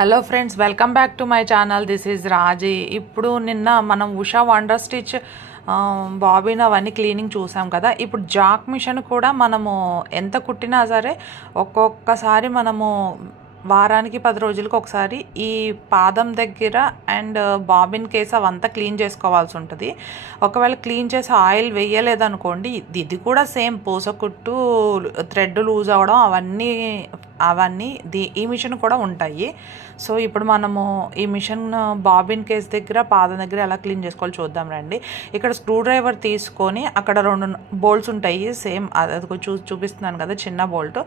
Hello friends, welcome back to my channel. This is Raji. ఇప్పుడు నిన్న మనం ఉషా వండర్ స్టిచ్ బాబిన్ అవన్నీ క్లీనింగ్ చూసాం కదా. ఇప్పుడు జాక్ మిషన్ కూడా మనము ఎంత కుట్టినా సరే ఒక్కొక్కసారి మనము వారానికి 10 రోజులకు ఒకసారి ఈ పాదం దగ్గర అండ్ బాబిన్ కేస్ అవంతా క్లీన్ చేసుకోవాల్సి ఉంటుంది. ఒకవేళ క్లీన్ చేసి ఆయిల్ వేయలేదనుకోండి, ఇది కూడా సేమ్ పూసకుట్టు థ్రెడ్ లూజ్ అవ్వడం అవన్నీ ఈ మిషన్ కూడా ఉంటాయి. సో ఇప్పుడు మనము ఈ మిషన్ బాబిన్ కేస్ దగ్గర పాదం దగ్గర ఎలా క్లీన్ చేసుకోవాలో చూద్దాం రండి. ఇక్కడ స్క్రూ డ్రైవర్ తీసుకొని అక్కడ 2 బోల్ట్స్ ఉంటాయి. సేమ్ అది చూపిస్తున్నాను కదా, చిన్న బోల్ట్.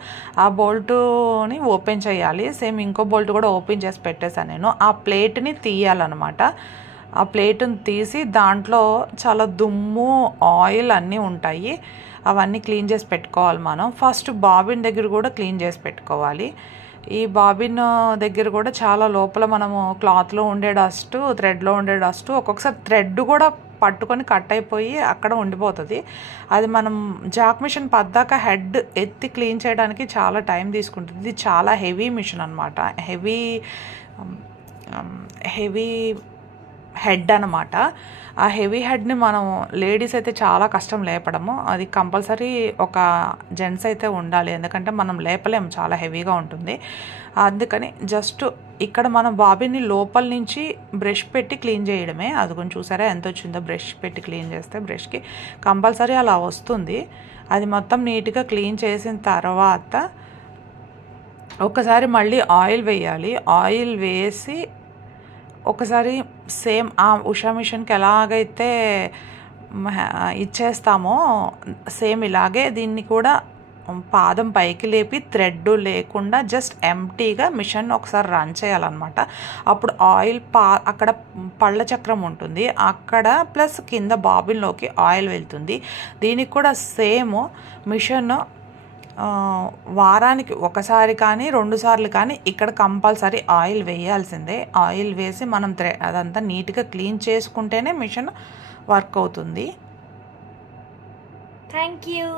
ఆ బోల్ట్ని ఓపెన్ చేయాలి. సేమ్ ఇంకో బోల్ట్ కూడా ఓపెన్ చేసి పెట్టేసాను నేను. ఆ ప్లేట్ని తీయాలన్నమాట. ఆ ప్లేట్ని తీసి దాంట్లో చాలా దుమ్ము, ఆయిల్ అన్నీ ఉంటాయి. అవన్నీ క్లీన్ చేసి పెట్టుకోవాలి మనం. ఫస్ట్ బాబిన్ దగ్గర కూడా క్లీన్ చేసి పెట్టుకోవాలి. ఈ బాబిన్ దగ్గర కూడా చాలా లోపల మనము క్లాత్లో ఉండే డస్ట్, థ్రెడ్లో ఉండే డస్ట్, ఒక్కొక్కసారి థ్రెడ్ కూడా పట్టుకొని కట్ అయిపోయి అక్కడ ఉండిపోతుంది. అది మనం జాక్ మిషన్ పద్దాక హెడ్ ఎత్తి క్లీన్ చేయడానికి చాలా టైం తీసుకుంటుంది. ఇది చాలా హెవీ మిషన్ అనమాట. హెవీ హెడ్ అనమాట. ఆ హెవీ హెడ్ని మనం లేడీస్ అయితే చాలా కష్టం లేపడము. అది కంపల్సరీ ఒక జెంట్స్ అయితే ఉండాలి, ఎందుకంటే మనం లేపలేము, చాలా హెవీగా ఉంటుంది. అందుకని జస్ట్ ఇక్కడ మనం బాబిన్ని లోపల నుంచి బ్రష్ పెట్టి క్లీన్ చేయడమే. అది కొంచెం చూసారా ఎంత వచ్చిందో, బ్రష్ పెట్టి క్లీన్ చేస్తే బ్రష్కి కంపల్సరీ అలా వస్తుంది. అది మొత్తం నీట్గా క్లీన్ చేసిన తర్వాత ఒకసారి మళ్ళీ ఆయిల్ వేయాలి. ఆయిల్ వేసి ఒకసారి సేమ్ ఆ ఉషా మిషన్కి ఎలాగైతే ఇచ్చేస్తామో సేమ్ ఇలాగే దీన్ని కూడా పాదం పైకి లేపి థ్రెడ్ లేకుండా జస్ట్ ఎంటీగా మిషన్ ఒకసారి రన్ చేయాలన్నమాట. అప్పుడు ఆయిల్ అక్కడ పళ్ళ చక్రం ఉంటుంది, అక్కడ ప్లస్ కింద బాబిన్లోకి ఆయిల్ వెళ్తుంది. దీనికి కూడా సేమ్ మిషన్ వారానికి ఒకసారి కానీ 2 సార్లు కానీ ఇక్కడ కంపల్సరీ ఆయిల్ వేయాల్సిందే. ఆయిల్ వేసి మనం అదంతా నీట్గా క్లీన్ చేసుకుంటేనే మిషన్ వర్క్ అవుతుంది. Thank you.